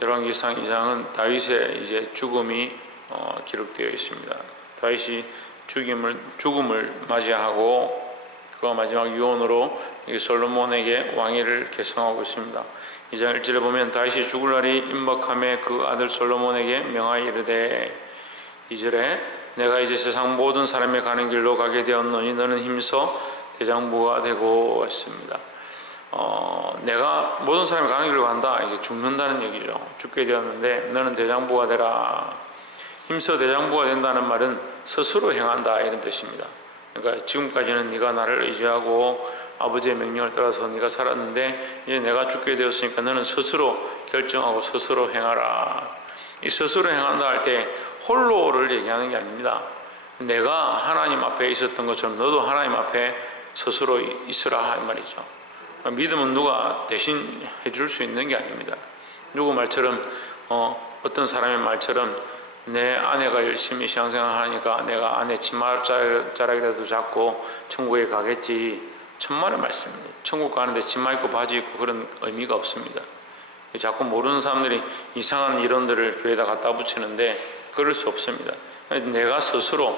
열왕기상 2장은 다윗의 이제 죽음이 기록되어 있습니다. 다윗이 죽음을 맞이하고 그가 마지막 유언으로 솔로몬에게 왕위를 계승하고 있습니다. 2장 1절에 보면 다윗이 죽을 날이 임박함에 그 아들 솔로몬에게 명하여 이르되, 2절에 내가 이제 세상 모든 사람이 가는 길로 가게 되었노니 너는 힘써 대장부가 되고 했습니다. 내가 모든 사람이 가는 길로 간다. 이게 죽는다는 얘기죠. 죽게 되었는데 너는 대장부가 되라. 힘써 대장부가 된다는 말은 스스로 행한다 이런 뜻입니다. 그러니까 지금까지는 네가 나를 의지하고 아버지의 명령을 따라서 네가 살았는데 이제 내가 죽게 되었으니까 너는 스스로 결정하고 스스로 행하라. 이 스스로 행한다 할 때 홀로를 얘기하는 게 아닙니다. 내가 하나님 앞에 있었던 것처럼 너도 하나님 앞에 스스로 있으라 이 말이죠. 믿음은 누가 대신 해줄 수 있는 게 아닙니다. 누구 말처럼 어떤 사람의 말처럼 내 아내가 열심히 신앙생활 하니까 내가 아내 치마자락이라도 잡고 천국에 가겠지, 천만의 말씀입니다. 천국 가는데 치마 입고 바지 입고 그런 의미가 없습니다. 자꾸 모르는 사람들이 이상한 이론들을 교회에다 갖다 붙이는데 그럴 수 없습니다. 내가 스스로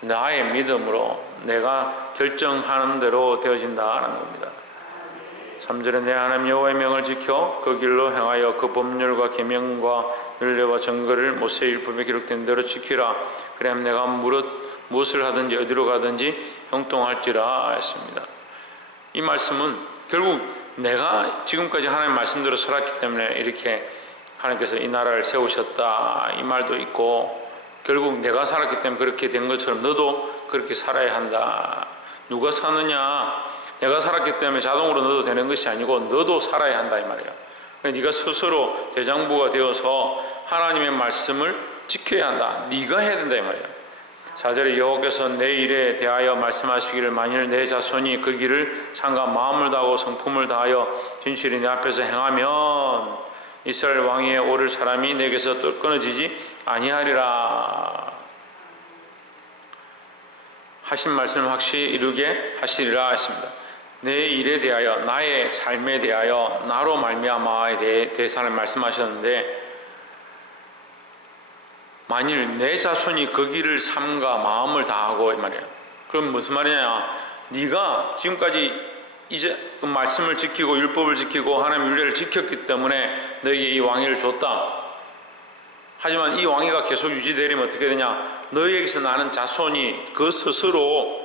나의 믿음으로 내가 결정하는 대로 되어진다라는 겁니다. 3절에 내 하나님 여호와의 명을 지켜 그 길로 행하여 그 법률과 계명과 율례와 정거를 모세의 율법에 기록된 대로 지키라. 그러면 내가 무엇을 하든지 어디로 가든지 형통할지라 했습니다. 이 말씀은 결국 내가 지금까지 하나님 말씀대로 살았기 때문에 이렇게 하나님께서 이 나라를 세우셨다 이 말도 있고, 결국 내가 살았기 때문에 그렇게 된 것처럼 너도 그렇게 살아야 한다. 누가 사느냐? 내가 살았기 때문에 자동으로 너도 되는 것이 아니고 너도 살아야 한다 이 말이야. 네가 스스로 대장부가 되어서 하나님의 말씀을 지켜야 한다. 네가 해야 된다 이 말이야. 4절에 여호와께서 내 일에 대하여 말씀하시기를 만일 내 자손이 그 길을 삼가 마음을 다하고 성품을 다하여 진실히 내 앞에서 행하면 이스라엘 왕위에 오를 사람이 내게서 또 끊어지지 아니하리라. 하신 말씀을 확실히 이루게 하시리라 했습니다. 내 일에 대하여, 나의 삶에 대하여, 나로 말미암아에 대해서는 말씀하셨는데, 만일 내 자손이 그 길을 삼가 마음을 다하고 이 말이에요. 그럼 무슨 말이냐? 네가 지금까지 이제 그 말씀을 지키고 율법을 지키고 하나님의 율례를 지켰기 때문에 너에게 이 왕위를 줬다. 하지만 이 왕위가 계속 유지되려면 어떻게 되냐? 너에게서 나는 자손이 그 스스로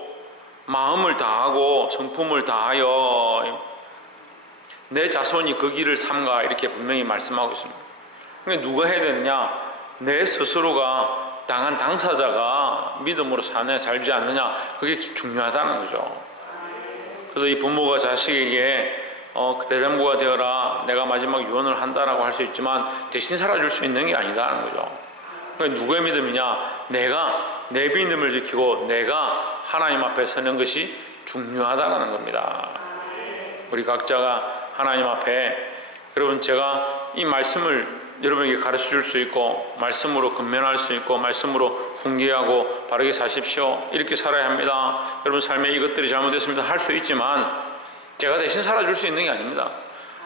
마음을 다하고 성품을 다하여 내 자손이 그 길을 삼가 이렇게 분명히 말씀하고 있습니다. 그러니까 누가 해야 되느냐? 내 스스로가 당한 당사자가 믿음으로 사느냐 살지 않느냐, 그게 중요하다는 거죠. 그래서 이 부모가 자식에게 대장부가 되어라, 내가 마지막 유언을 한다라고 할 수 있지만 대신 살아줄 수 있는 게 아니다는 거죠. 그러니까 누구의 믿음이냐? 내가 내 믿음을 지키고 내가 하나님 앞에 서는 것이 중요하다는 겁니다. 우리 각자가 하나님 앞에, 여러분 제가 이 말씀을 여러분에게 가르쳐 줄 수 있고 말씀으로 근면할 수 있고 말씀으로 훈계하고 바르게 사십시오 이렇게 살아야 합니다, 여러분 삶에 이것들이 잘못됐습니다 할 수 있지만 제가 대신 살아줄 수 있는 게 아닙니다.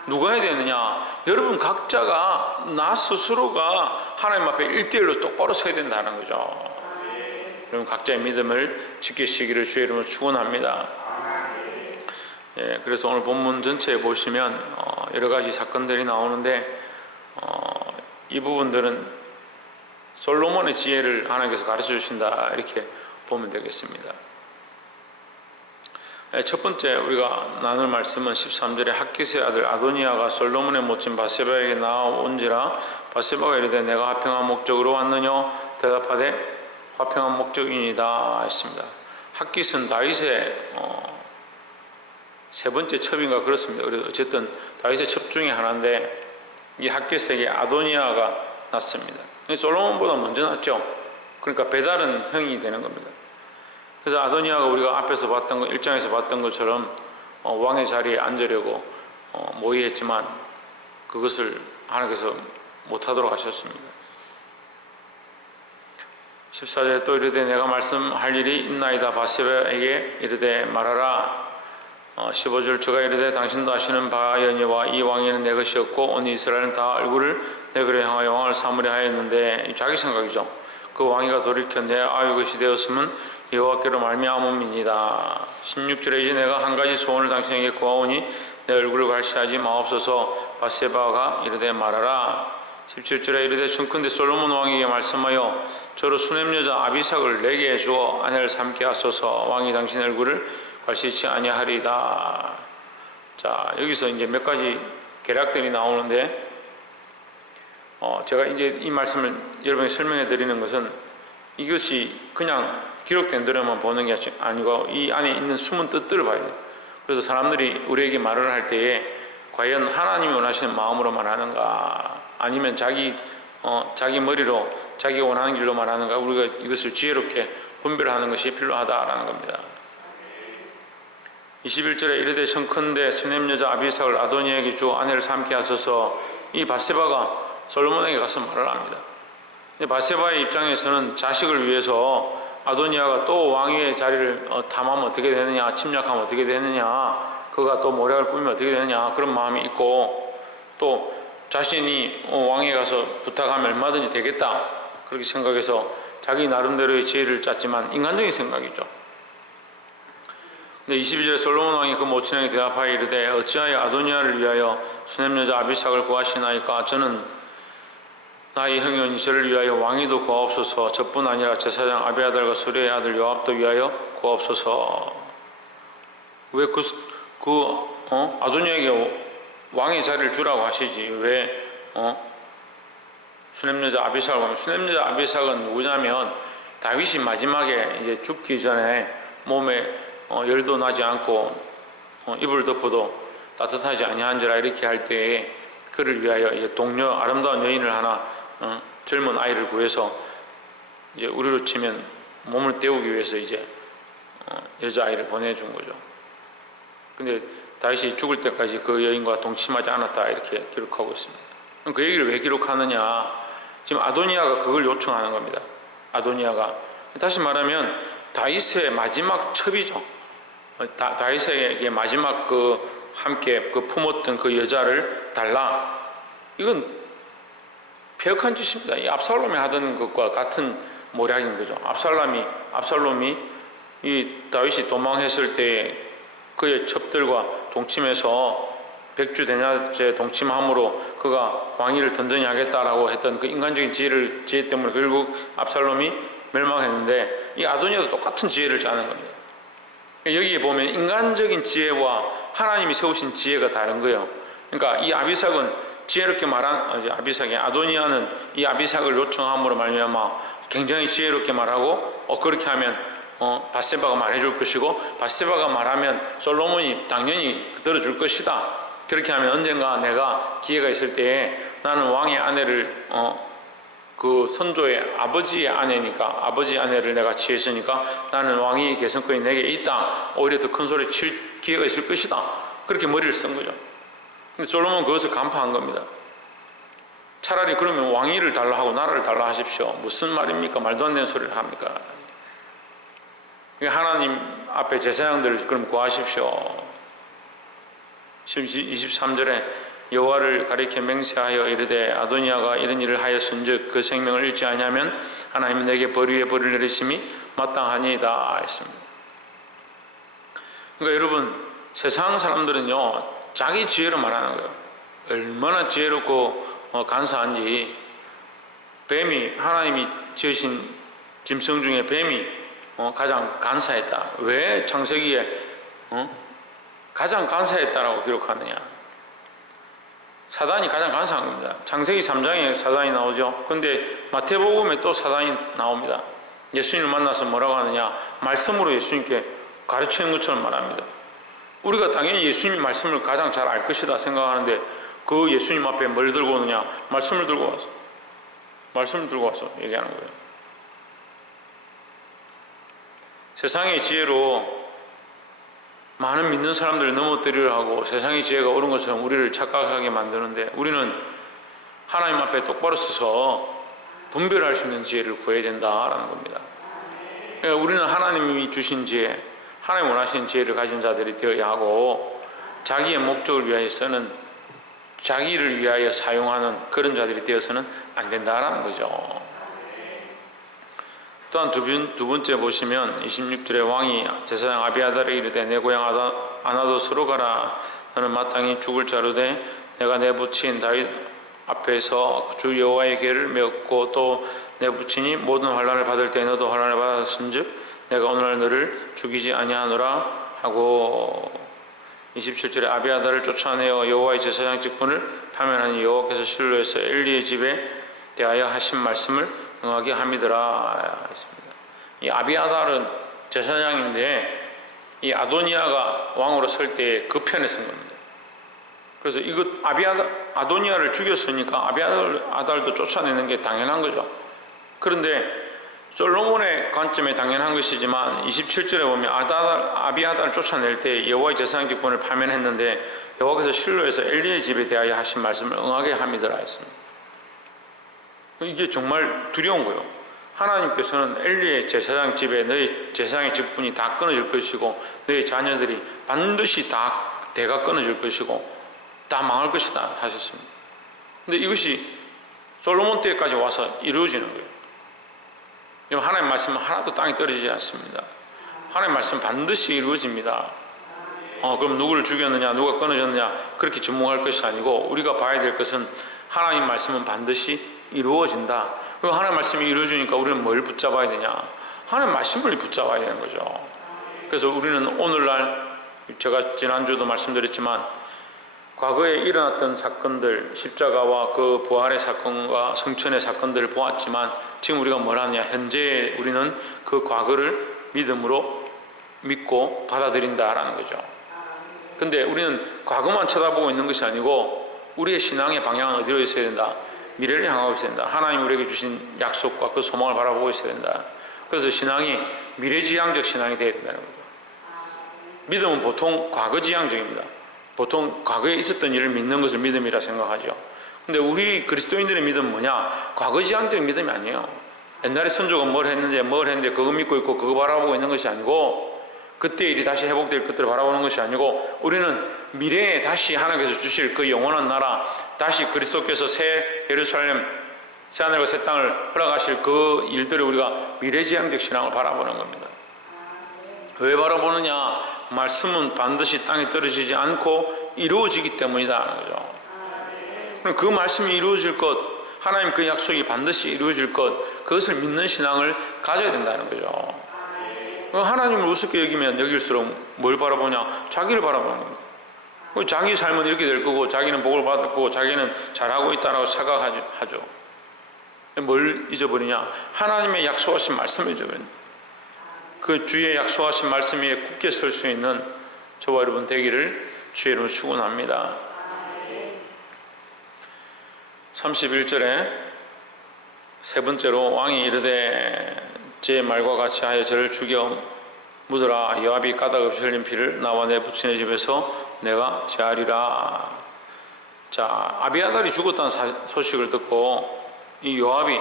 누가 해야 되느냐? 여러분 각자가 나 스스로가 하나님 앞에 1대1로 똑바로 서야 된다는 거죠. 여러분 각자의 믿음을 지키시기를 주의 이름으로 축원합니다. 예, 그래서 오늘 본문 전체에 보시면 여러 가지 사건들이 나오는데 이 부분들은 솔로몬의 지혜를 하나님께서 가르쳐 주신다 이렇게 보면 되겠습니다. 첫 번째 우리가 나눌 말씀은 13절에 핫깃의 아들 아도니아가 솔로몬의 모친 바세바에게 나아온지라 바세바가 이르되 내가 화평한 목적으로 왔느냐? 대답하되 화평한 목적이니이다 했습니다. 핫깃은 다윗의 세 번째 첩인가 그렇습니다. 그래서 어쨌든 다윗의 첩 중에 하나인데 이 핫깃에게 아도니아가 났습니다. 솔로몬보다 먼저 났죠. 그러니까 배다른 형이 되는 겁니다. 그래서 아도니아가 우리가 앞에서 봤던 거, 1장에서 봤던 것처럼 왕의 자리에 앉으려고 모의했지만 그것을 하나님께서 못하도록 하셨습니다. 14절에 또 이르되 내가 말씀할 일이 있나이다. 바세바에게 이르되 말하라. 15절 저가 이르되 당신도 아시는 바여니와 이 왕위는 내 것이었고 온 이스라엘은 다 얼굴을 내 그를 향하여 왕을 삼으려 하였는데, 자기 생각이죠. 그 왕이가 돌이켜 내 아유 것이 되었으면 여호와께로 말미암음이니이다. 16절에 이제 내가 한 가지 소원을 당신에게 구하오니 내 얼굴을 갈시하지 마옵소서. 밧세바가 이르되 말하라. 17절에 이르되 청컨대 솔로몬 왕에게 말씀하여 저로 수냄 여자 아비삭을 내게 주어 아내를 삼게 하소서. 왕이 당신 얼굴을 갈시치 아니하리이다. 자, 여기서 이제 몇 가지 계략들이 나오는데, 제가 이제 이 말씀을 여러분에게 설명해 드리는 것은 이것이 그냥 기록된 대로만 보는 게 아니고 이 안에 있는 숨은 뜻들을 봐야 돼요. 그래서 사람들이 우리에게 말을 할 때에 과연 하나님이 원하시는 마음으로 말하는가, 아니면 자기 머리로 자기가 원하는 길로 말하는가, 우리가 이것을 지혜롭게 분별하는 것이 필요하다라는 겁니다. 21절에 이르되 청컨대 수냄 여자 아비삭을 아도니에게 주어 아내를 삼게 하소서. 이 밧세바가 솔로몬에게 가서 말을 합니다. 밧세바의 입장에서는 자식을 위해서 아도니아가 또 왕위의 자리를 탐하면 어떻게 되느냐, 침략하면 어떻게 되느냐, 그가 또 모략을 꾸미면 어떻게 되느냐, 그런 마음이 있고, 또 자신이 왕에 가서 부탁하면 얼마든지 되겠다, 그렇게 생각해서 자기 나름대로의 지혜를 짰지만 인간적인 생각이죠. 근데 22절에 솔로몬 왕이 그 모친에게 대답하여 이르되 어찌하여 아도니아를 위하여 수냄 여자 아비삭을 구하시나이까? 저는 나의 형연이 저를 위하여 왕위도 구하옵소서. 저뿐 아니라 제사장 아비아달과 수레의 아들 요압도 위하여 구하옵소서. 왜 아도니아에게 왕의 자리를 주라고 하시지 왜 수냄 여자 아비삭을 보면, 수냄 여자 아비삭은 누구냐면 다윗이 마지막에 이제 죽기 전에 몸에 열도 나지 않고 이불 덮어도 따뜻하지 아니한지라 이렇게 할 때에 그를 위하여 이제 동료 아름다운 여인을 하나, 젊은 아이를 구해서 이제 우리로 치면 몸을 때우기 위해서 이제 여자아이를 보내준 거죠. 근데 다윗이 죽을 때까지 그 여인과 동침하지 않았다 이렇게 기록하고 있습니다. 그 얘기를 왜 기록하느냐, 지금 아도니아가 그걸 요청하는 겁니다. 아도니아가 다시 말하면 다윗의 마지막 첩이죠. 다윗에게 마지막 함께 품었던 그 여자를 달라. 이건 폐역한 짓입니다. 이 압살롬이 하던 것과 같은 모략인 거죠. 압살롬이 이 다윗이 도망했을 때 그의 첩들과 동침해서 백주 대낮에 동침함으로 그가 왕위를 든든히 하겠다라고 했던 그 인간적인 지혜 때문에 결국 압살롬이 멸망했는데, 이 아도니아도 똑같은 지혜를 짜는 겁니다. 여기에 보면 인간적인 지혜와 하나님이 세우신 지혜가 다른 거예요. 그러니까 이 아비삭은 지혜롭게 아도니아는 이 아비삭을 요청함으로 말미암아 굉장히 지혜롭게 말하고, 그렇게 하면 밧세바가 말해줄 것이고, 밧세바가 말하면 솔로몬이 당연히 들어줄 것이다. 그렇게 하면 언젠가 내가 기회가 있을 때에 나는 왕의 아내를 그 선조의 아버지의 아내니까, 아버지 아내를 내가 취했으니까 나는 왕위 계승권이 내게 있다. 오히려 더 큰 소리 칠 기회가 있을 것이다. 그렇게 머리를 쓴 거죠. 근데 솔로몬은 그것을 간파한 겁니다. 차라리 그러면 왕위를 달라 하고 나라를 달라 하십시오. 무슨 말입니까? 말도 안 되는 소리를 합니까? 하나님 앞에 제사장들을 그럼 구하십시오. 23절에 여호와를 가리켜 맹세하여 이르되 아도니아가 이런 일을 하였은즉 그 생명을 잃지 아니하면 하나님은 내게 벌 위에 벌을 내리심이 마땅하니이다 했습니다. 그러니까 여러분, 세상 사람들은요 자기 지혜로 말하는 거예요. 얼마나 지혜롭고 간사한지. 뱀이, 하나님이 지으신 짐승 중에 뱀이 가장 간사했다. 왜 창세기에 가장 간사했다라고 기록하느냐? 사단이 가장 간사한 겁니다. 창세기 3장에 사단이 나오죠. 그런데 마태복음에 또 사단이 나옵니다. 예수님을 만나서 뭐라고 하느냐? 말씀으로 예수님께 가르치는 것처럼 말합니다. 우리가 당연히 예수님이 말씀을 가장 잘 알 것이다 생각하는데 그 예수님 앞에 뭘 들고 오느냐? 말씀을 들고 와서 얘기하는 거예요. 세상의 지혜로 많은 믿는 사람들을 넘어뜨리려 하고 세상의 지혜가 옳은 것처럼 우리를 착각하게 만드는데, 우리는 하나님 앞에 똑바로 서서 분별할 수 있는 지혜를 구해야 된다라는 겁니다. 그러니까 우리는 하나님이 주신 지혜, 하나님 원하시는 지혜를 가진 자들이 되어야 하고, 자기의 목적을 위하여서는 자기를 위하여 사용하는 그런 자들이 되어서는 안 된다라는 거죠. 또한 두 번째 보시면 26절에 왕이 제사장 아비아달에게 이르되 내 고향 아나도스로 가라. 너는 마땅히 죽을 자로되 내가 내 부친 다윗 앞에서 주 여호와의 계를 메었고 또 내 부친이 모든 환난을 받을 때 너도 환난을 받았은즉 내가 오늘날 너를 죽이지 아니하노라 하고 27절에 아비아달을 쫓아내어 여호와의 제사장 직분을 파면하니 여호와께서 실로에서 엘리의 집에 대하여 하신 말씀을 응하게 함이더라 했습니다. 이 아비아달은 제사장인데 이 아도니아가 왕으로 설 때 그 편에 쓴 겁니다. 그래서 이것 아도니아를 죽였으니까 아비아달도 쫓아내는 게 당연한 거죠. 그런데 솔로몬의 관점에 당연한 것이지만 27절에 보면 아비아달을 쫓아낼 때 여호와의 제사장 직분을 파면했는데 여호와께서 실로에서 엘리의 집에 대하여 하신 말씀을 응하게 함이더라 했습니다. 이게 정말 두려운 거예요. 하나님께서는 엘리의 제사장 집에 너희 제사장의 직분이 다 끊어질 것이고 너희 자녀들이 반드시 다 대가 끊어질 것이고 다 망할 것이다 하셨습니다. 근데 이것이 솔로몬 때까지 와서 이루어지는 거예요. 하나님 말씀은 하나도 땅에 떨어지지 않습니다. 하나님 말씀은 반드시 이루어집니다. 그럼 누구를 죽였느냐 누가 끊어졌느냐 그렇게 주목할 것이 아니고 우리가 봐야 될 것은 하나님 말씀은 반드시 이루어진다. 그리고 하나님 말씀이 이루어지니까 우리는 뭘 붙잡아야 되냐? 하나님 말씀을 붙잡아야 되는 거죠. 그래서 우리는 오늘날 제가 지난주도 말씀드렸지만 과거에 일어났던 사건들, 십자가와 그 부활의 사건과 성천의 사건들을 보았지만 지금 우리가 뭘 하느냐? 현재 우리는 그 과거를 믿음으로 믿고 받아들인다라는 거죠. 근데 우리는 과거만 쳐다보고 있는 것이 아니고 우리의 신앙의 방향은 어디로 있어야 된다? 미래를 향하고 있어야 된다. 하나님 우리에게 주신 약속과 그 소망을 바라보고 있어야 된다. 그래서 신앙이 미래지향적 신앙이 되어야 된다는 거죠. 믿음은 보통 과거지향적입니다. 보통 과거에 있었던 일을 믿는 것을 믿음이라 생각하죠. 근데 우리 그리스도인들의 믿음은 뭐냐? 과거지향적 믿음이 아니에요. 옛날에 선조가 뭘 했는데 그거 믿고 있고 그거 바라보고 있는 것이 아니고 그때 일이 다시 회복될 것들을 바라보는 것이 아니고 우리는 미래에 다시 하나님께서 주실 그 영원한 나라, 다시 그리스도께서 새 예루살렘, 새 하늘과 새 땅을 허락하실 그 일들을 우리가 미래지향적 신앙을 바라보는 겁니다. 왜 바라보느냐? 말씀은 반드시 땅에 떨어지지 않고 이루어지기 때문이다 하는 거죠. 그 말씀이 이루어질 것, 하나님 그 약속이 반드시 이루어질 것, 그것을 믿는 신앙을 가져야 된다는 거죠. 하나님을 우습게 여기면 여길수록 뭘 바라보냐? 자기를 바라보는 겁니다. 자기 삶은 이렇게 될 거고 자기는 복을 받았고 자기는 잘하고 있다라고 생각하죠. 뭘 잊어버리냐? 하나님의 약속하신 말씀을 잊어버립니다. 그 주의 약속하신 말씀 위에 굳게 설 수 있는 저와 여러분 되기를 주의 이름으로 축원합니다. 31절에 세 번째로 왕이 이르되 제 말과 같이 하여 저를 죽여 묻으라. 요압이 까닭없이 흘린 피를 나와 내 부친의 집에서 내가 제하리라. 자, 아비아달이 죽었다는 소식을 듣고 이 요압이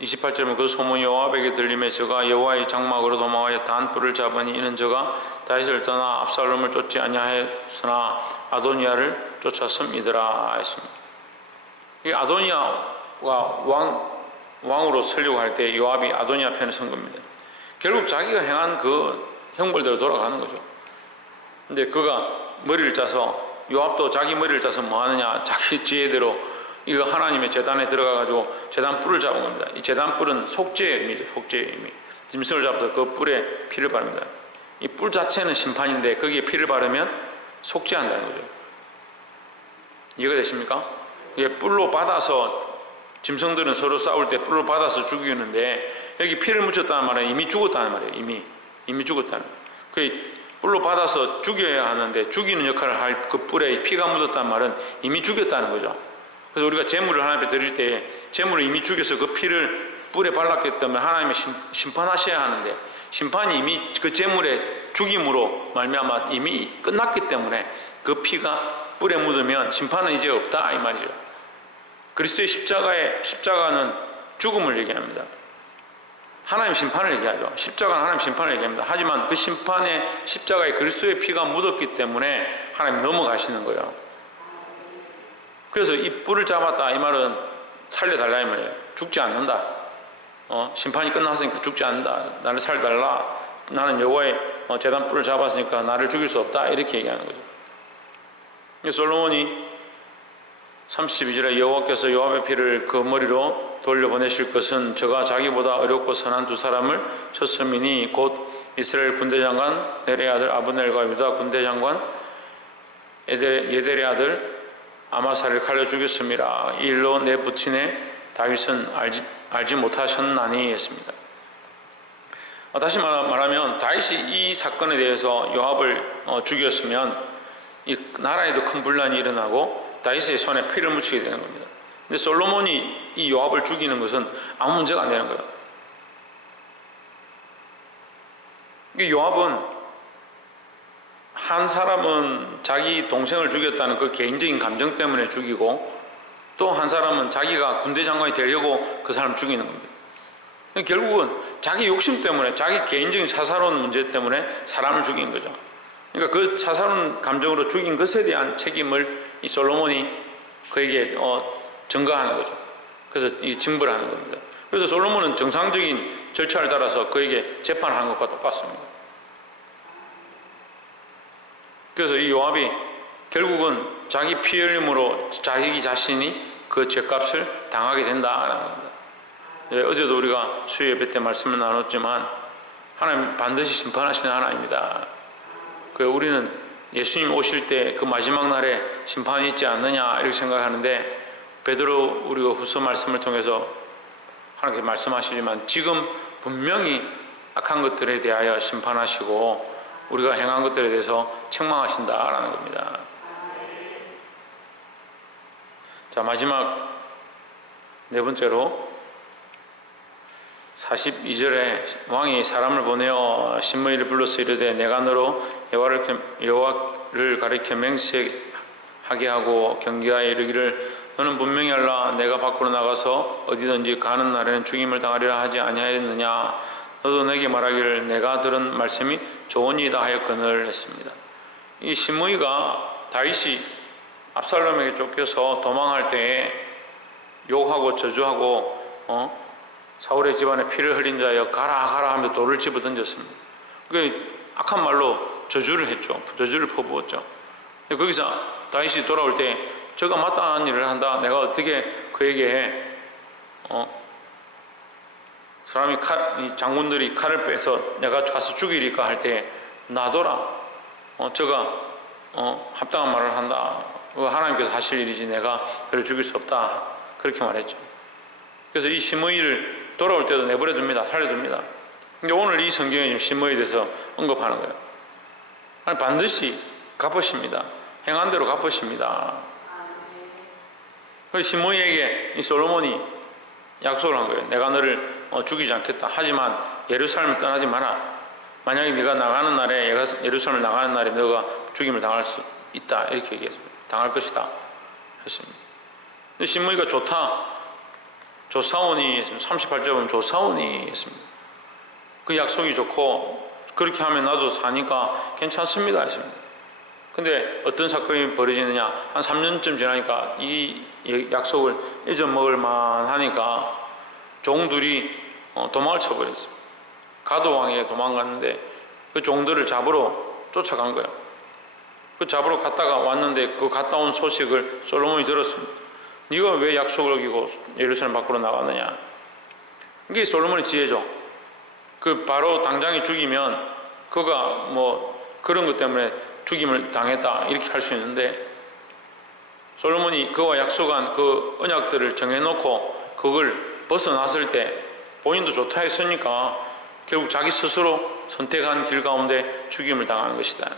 28절에 그 소문이 요압에게 들림에 저가 여호와의 장막으로 도망하여 단뿔을 잡으니 이는 저가 다윗을 떠나 압살롬을 쫓지 아니하였으나 아도니아를 쫓았음이더라 했습니다. 이 아도니아가 왕으로 서려고 할 때 요압이 아도니아 편에 선 겁니다. 결국 자기가 행한 그 형벌대로 돌아가는 거죠. 근데 그가 머리를 짜서 요압도 자기 머리를 짜서 뭐 하느냐? 자기 지혜대로 이거 하나님의 제단에 들어가가지고 제단 뿔을 잡은 겁니다. 이 제단 뿔은 속죄의 의미죠. 속죄의 의미. 짐승을 잡아서 그 뿔에 피를 바릅니다. 이 뿔 자체는 심판인데 거기에 피를 바르면 속죄한다는 거죠. 이해가 되십니까? 이게 뿔로 받아서 짐승들은 서로 싸울 때 뿔로 받아서 죽이는데 여기 피를 묻혔다는 말은 이미 죽었다는 말이에요. 이미 죽었다는. 그 뿔로 받아서 죽여야 하는데 죽이는 역할을 할 그 뿔에 피가 묻었다는 말은 이미 죽였다는 거죠. 그래서 우리가 제물을 하나님 앞에 드릴 때 제물을 이미 죽여서 그 피를 뿔에 발랐기 때문에 하나님이 심판하셔야 하는데 심판이 이미 그 제물의 죽임으로 말미암아 이미 끝났기 때문에 그 피가 뿔에 묻으면 심판은 이제 없다 이 말이죠. 그리스도의 십자가는 죽음을 얘기합니다. 하나님 심판을 얘기하죠. 십자가는 하나님 심판을 얘기합니다. 하지만 그 심판의 십자가에 그리스도의 피가 묻었기 때문에 하나님 넘어가시는 거예요. 그래서 이 뿔을 잡았다 이 말은 살려달라 이 말이에요. 죽지 않는다. 심판이 끝났으니까 죽지 않는다. 나를 살려달라. 나는 여호와의 제단 뿔을 잡았으니까 나를 죽일 수 없다. 이렇게 얘기하는 거죠. 솔로몬이 32절에 여호와께서 요압의 피를 그 머리로 돌려보내실 것은 저가 자기보다 어렵고 선한 두 사람을 쳤음이니 곧 이스라엘 군대 장관 넬의 아들 아브넬과 유다 군대 장관 예델의 아들 아마사를 칼로 죽였습니다. 이 일로 내 부친의 다윗은 알지 못하셨나니 했습니다. 다시 말하면 다윗이 이 사건에 대해서 요압을 죽였으면 이 나라에도 큰 분란이 일어나고 다윗의 손에 피를 묻히게 되는 겁니다. 근데 솔로몬이 이 요압을 죽이는 것은 아무 문제가 안 되는 거예요. 이 요압은 한 사람은 자기 동생을 죽였다는 그 개인적인 감정 때문에 죽이고 또 한 사람은 자기가 군대 장관이 되려고 그 사람 죽이는 겁니다. 결국은 자기 욕심 때문에 자기 개인적인 사사로운 문제 때문에 사람을 죽인 거죠. 그러니까 그 사사로운 감정으로 죽인 것에 대한 책임을 이 솔로몬이 그에게 전가하는 거죠. 그래서 이 징벌을 하는 겁니다. 그래서 솔로몬은 정상적인 절차를 따라서 그에게 재판하는 것과 똑같습니다. 그래서 이 요압이 결국은 자기 피 흘림으로 자기 자신이 그 죄값을 당하게 된다라는 겁니다. 어제도 우리가 수요 예배 때 말씀을 나눴지만 하나님 반드시 심판하시는 하나님입니다. 우리는 예수님 오실 때 그 마지막 날에 심판이 있지 않느냐 이렇게 생각하는데 베드로 우리가 후서 말씀을 통해서 하나님께서 말씀하시지만 지금 분명히 악한 것들에 대하여 심판하시고 우리가 행한 것들에 대해서 책망하신다라는 겁니다. 자, 마지막 네 번째로 42절에 왕이 사람을 보내어 신무이를 불러서 이르되 내가 너로 여호와를 가리켜 맹세하게 하고 경계하여 이르기를 너는 분명히 알라. 내가 밖으로 나가서 어디든지 가는 날에는 죽임을 당하리라 하지 아니하였느냐. 너도 내게 말하기를 내가 들은 말씀이 좋으니이다 하였거늘 했습니다. 이 신무이가 다윗이 압살롬에게 쫓겨서 도망할 때에 욕하고 저주하고 사울의 집안에 피를 흘린 자여 가라 가라 하며 돌을 집어 던졌습니다. 그 악한 말로 저주를 했죠. 저주를 퍼부었죠. 거기서 다윗이 돌아올 때 저가 마땅한 일을 한다. 내가 어떻게 그에게 사람이 장군들이 칼을 빼서 내가 가서 죽이리까 할 때 놔둬라. 저가 합당한 말을 한다. 하나님께서 하실 일이지 내가 그를 죽일 수 없다. 그렇게 말했죠. 그래서 이 시므이를 돌아올 때도 내버려 둡니다. 살려둡니다. 근데 오늘 이 성경에 지금 시므이에 대해서 언급하는 거예요. 반드시 갚으십니다. 행한 대로 갚으십니다. 그래서 시므이에게 이 솔로몬이 약속을 한 거예요. 내가 너를 죽이지 않겠다. 하지만 예루살렘을 떠나지 마라. 만약에 네가 나가는 날에 예루살렘을 나가는 날에 너가 죽임을 당할 수 있다. 이렇게 얘기했습니다. 당할 것이다 했습니다. 근데 시므이가 좋다. 조사오니 했습니다. 38절 보면 조사오니 했습니다. 그 약속이 좋고 그렇게 하면 나도 사니까 괜찮습니다 했습니다. 근데 어떤 사건이 벌어지느냐, 한 3년쯤 지나니까 이 약속을 잊어먹을 만하니까 종들이 도망을 쳐버렸습니다. 가도왕에게 도망갔는데 그 종들을 잡으러 쫓아간 거예요. 그 잡으러 갔다가 왔는데 그 갔다 온 소식을 솔로몬이 들었습니다. 네가 왜 약속을 어기고 예루살렘 밖으로 나갔느냐. 이게 솔로몬의 지혜죠. 그 바로 당장에 죽이면 그가 그런 것 때문에 죽임을 당했다 이렇게 할 수 있는데 솔로몬이 그와 약속한 그 언약들을 정해놓고 그걸 벗어났을 때 본인도 좋다 했으니까 결국 자기 스스로 선택한 길 가운데 죽임을 당하는 것이다.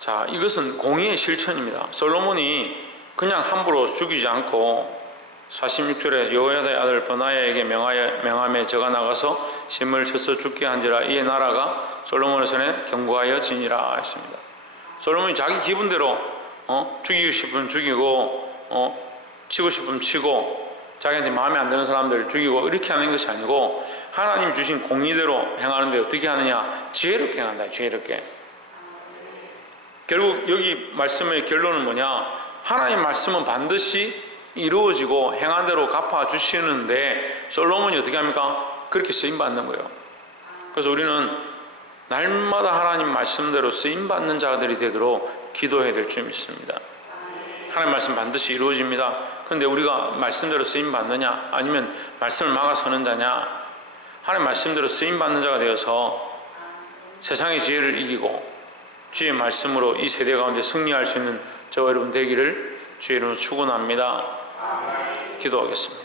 자, 이것은 공의의 실천입니다. 솔로몬이 그냥 함부로 죽이지 않고 46절에 여호야다의 아들 버나야에게 명하며 저가 나가서 심을 쳐서 죽게 한지라 이에 나라가 솔로몬의 손에 견고하여 지니라 했습니다. 솔로몬이 자기 기분대로 죽이고 싶으면 죽이고 치고 싶으면 치고 자기한테 마음에 안 드는 사람들 죽이고 이렇게 하는 것이 아니고 하나님 주신 공의대로 행하는데 어떻게 하느냐, 지혜롭게 행한다. 지혜롭게. 결국 여기 말씀의 결론은 뭐냐? 하나님 말씀은 반드시 이루어지고 행한 대로 갚아주시는데 솔로몬이 어떻게 합니까? 그렇게 쓰임받는 거예요. 그래서 우리는 날마다 하나님 말씀대로 쓰임받는 자들이 되도록 기도해야 될 줄 믿습니다. 하나님 말씀 반드시 이루어집니다. 그런데 우리가 말씀대로 쓰임받느냐 아니면 말씀을 막아서는 자냐? 하나님 말씀대로 쓰임받는 자가 되어서 세상의 지혜를 이기고 주의 말씀으로 이 세대 가운데 승리할 수 있는 저와 여러분 되기를 주의 이름으로 축원합니다. 기도하겠습니다.